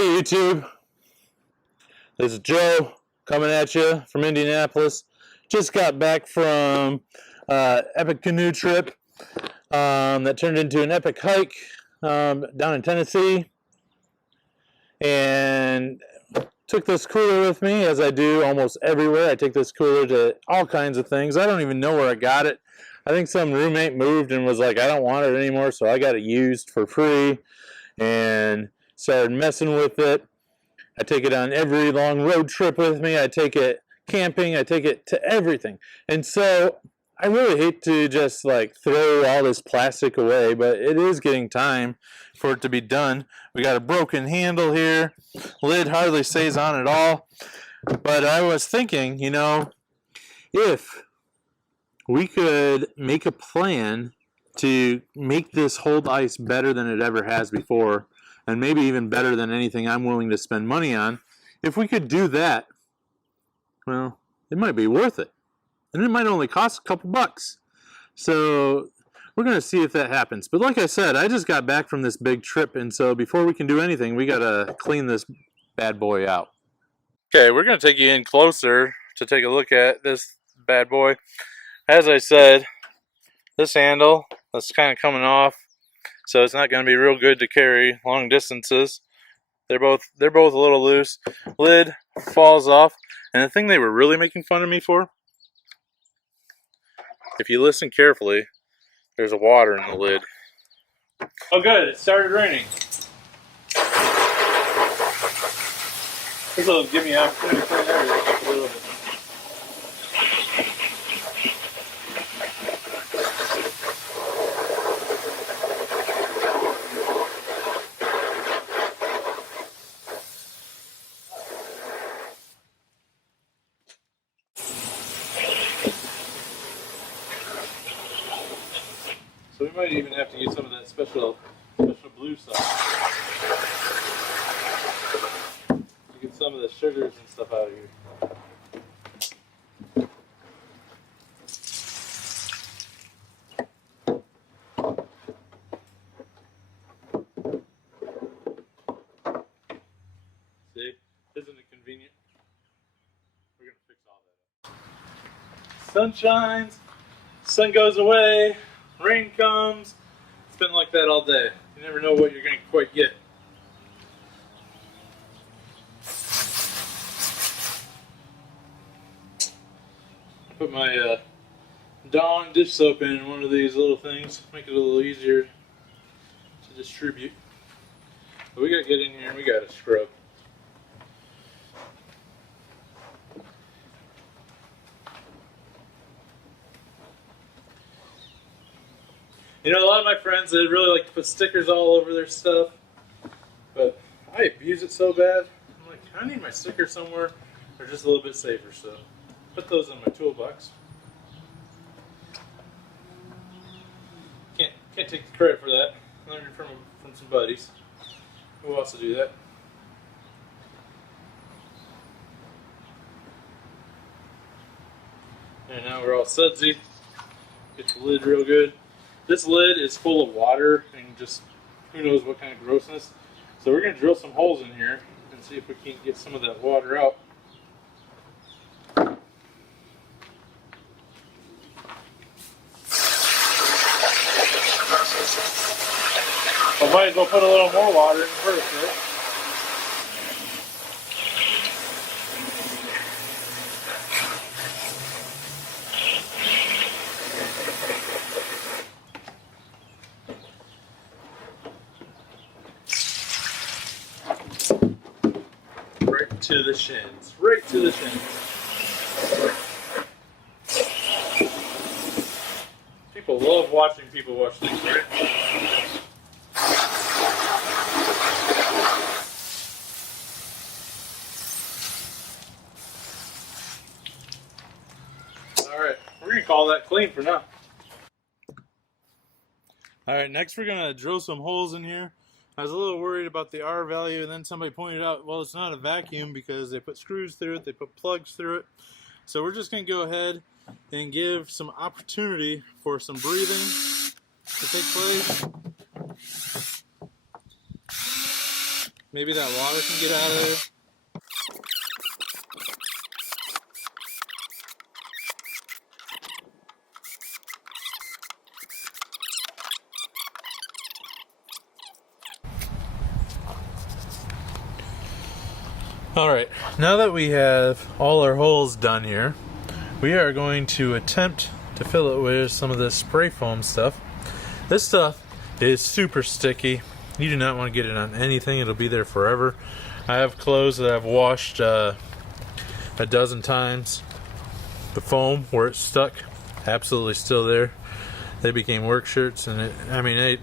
Hey YouTube, this is Joe coming at you from Indianapolis. Just got back from epic canoe trip that turned into an epic hike down in Tennessee, and took this cooler with me, as I do almost everywhere. I take this cooler to all kinds of things. I don't even know where I got it. I think some roommate moved and was like, I don't want it anymore, so I got it used for free and started messing with it. I take it on every long road trip with me. I take it camping. I take it to everything. And so I really hate to just like throw all this plastic away, but it is getting time for it to be done. We got a broken handle here. Lid hardly stays on at all. But I was thinking, if we could make a plan to make this hold ice better than it ever has before, and maybe even better than anything I'm willing to spend money on, if we could do that, well, it might be worth it. And it might only cost a couple bucks. So we're going to see if that happens. But like I said, I just got back from this big trip, and so before we can do anything, we got to clean this bad boy out. Okay, we're going to take you in closer to take a look at this bad boy. As I said, this handle is kind of coming off, so it's not going to be real good to carry long distances. They're both a little loose. Lid falls off, and the thing they were really making fun of me for, if you listen carefully, there's water in the lid. Oh good, it started raining. This will give me an opportunity to clean everything up a little bit. So we might even have to use some of that special blue sauce to get some of the sugars and stuff out of here. See? Isn't it convenient? We're going to fix all that up. Sun shines, sun goes away, rain comes. It's been like that all day. You never know what you're going to quite get. I put my Dawn dish soap in one of these little things, make it a little easier to distribute. But we got to get in here and we got to scrub. You know, a lot of my friends, they really like to put stickers all over their stuff, but I abuse it so bad. I'm like, I need my sticker somewhere or just a little bit safer, so put those in my toolbox. Can't take the credit for that. I learned it from some buddies who also do that. And now we're all sudsy. Get the lid real good. This lid is full of water and just who knows what kind of grossness. So we're going to drill some holes in here and see if we can get some of that water out. I might as well put a little more water in first, right? Right to the shins. Right to the shins. People love watching people wash things, right? Alright, we're going to call that clean for now. Alright, next we're going to drill some holes in here. I was a little worried about the R value, and then somebody pointed out, well, it's not a vacuum because they put screws through it, they put plugs through it. So we're just going to go ahead and give some opportunity for some breathing to take place. Maybe that water can get out of there. Alright, now that we have all our holes done here, we are going to attempt to fill it with some of this spray foam stuff. This stuff is super sticky. You do not want to get it on anything. It'll be there forever. I have clothes that I've washed a dozen times. The foam where it's stuck, absolutely still there. They became work shirts, and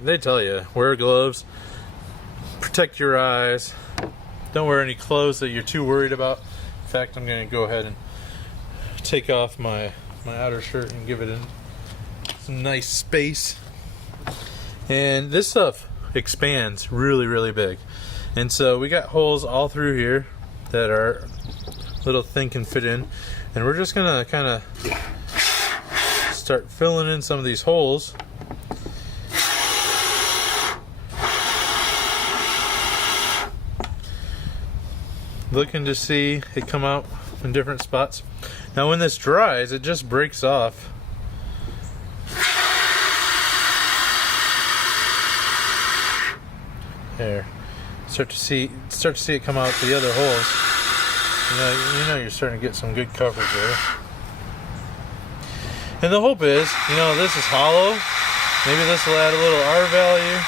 they tell you, wear gloves, protect your eyes, don't wear any clothes that you're too worried about. In fact, I'm going to go ahead and take off my outer shirt and give it some nice space. And this stuff expands really, really big. And so we got holes all through here that our little thing can fit in. And we're just going to kind of start filling in some of these holes. Looking to see it come out in different spots. Now when this dries, it just breaks off. There. Start to see it come out the other holes. You know you're starting to get some good coverage there. And the hope is, this is hollow. Maybe this will add a little R value.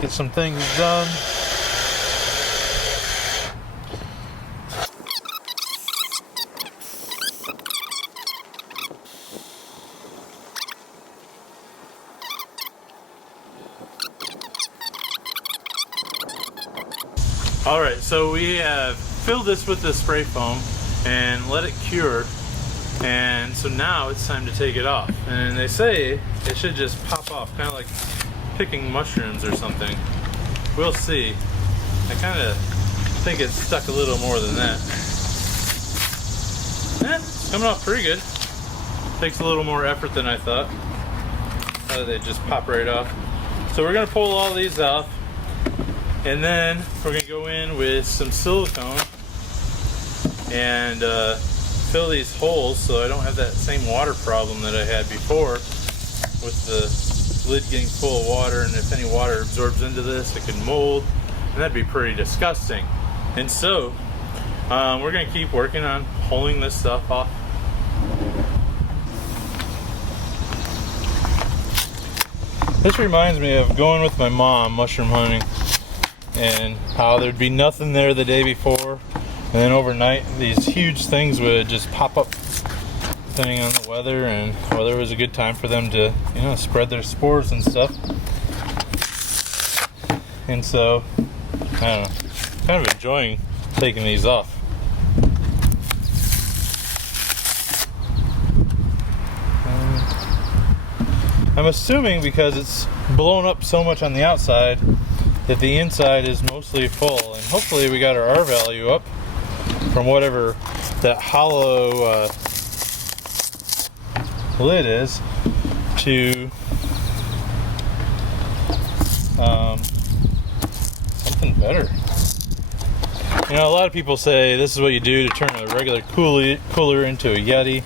Get some things done. Alright, so we have filled this with the spray foam and let it cure, and so now it's time to take it off. And they say it should just pop off, kind of like picking mushrooms or something. We'll see. I kind of think it's stuck a little more than that. It's coming off pretty good. Takes a little more effort than I thought. They just pop right off. So we're going to pull all these off. And then we're going to go in with some silicone and fill these holes so I don't have that same water problem that I had before with the lid getting full of water, and if any water absorbs into this it could mold, and that'd be pretty disgusting. And so we're going to keep working on pulling this stuff off. This reminds me of going with my mom mushroom hunting, and how there'd be nothing there the day before, and then overnight these huge things would just pop up depending on the weather and whether it was a good time for them to spread their spores and stuff. And so I don't know, kind of enjoying taking these off. I'm assuming because it's blown up so much on the outside that the inside is mostly full, and hopefully we got our R value up from whatever that hollow lid is to something better. A lot of people say this is what you do to turn a regular cooler into a Yeti.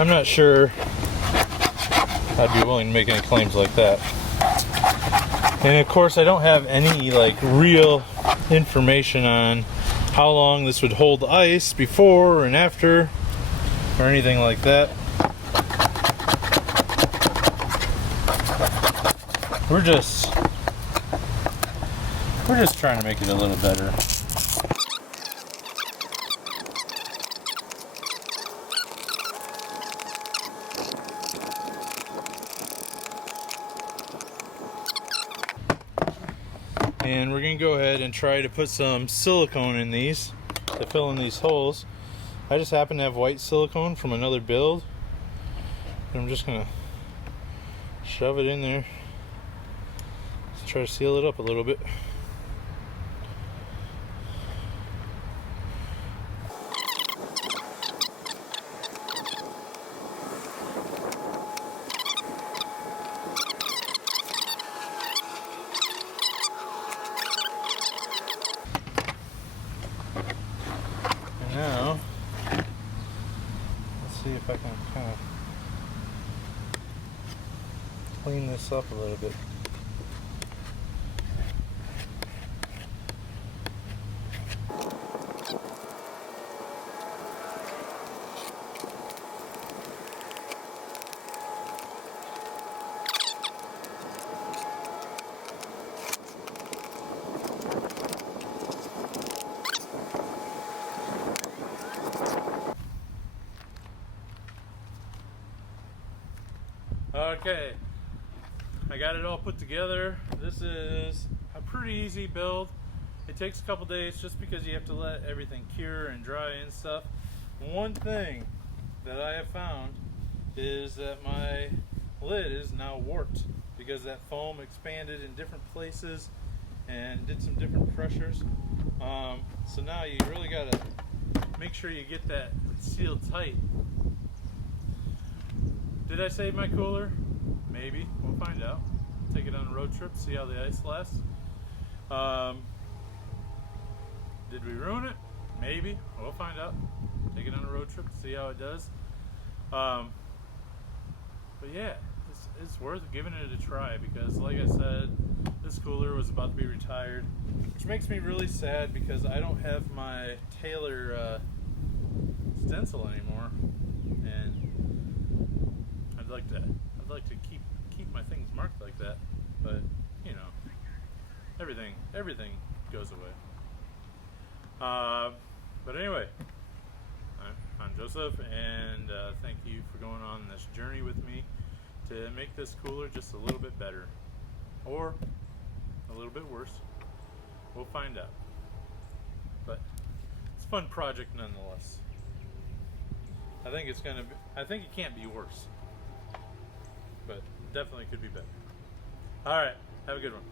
I'm not sure I'd be willing to make any claims like that. And of course I don't have any real information on how long this would hold ice before and after or anything like that. We're just trying to make it a little better. And we're going to go ahead and try to put some silicone in these to fill in these holes. I just happen to have white silicone from another build, and I'm just going to shove it in there. Let's try to seal it up a little bit. I can kind of clean this up a little bit. Okay, I got it all put together. This is a pretty easy build. It takes a couple days just because you have to let everything cure and dry and stuff. One thing that I have found is that my lid is now warped because that foam expanded in different places and did some different pressures. So now you really gotta make sure you get that sealed tight. Did I save my cooler? Maybe. We'll find out. Take it on a road trip, see how the ice lasts. Did we ruin it? Maybe. We'll find out. Take it on a road trip, see how it does. But yeah, it's worth giving it a try because, like I said, this cooler was about to be retired, which makes me really sad because I don't have my Taylor stencil anymore, and I'd like to keep my things marked like that, but you know, everything goes away. But anyway, I'm Joseph, and thank you for going on this journey with me to make this cooler just a little bit better, or a little bit worse. We'll find out. But it's a fun project nonetheless. I think it can't be worse, but definitely could be better. All right, have a good one.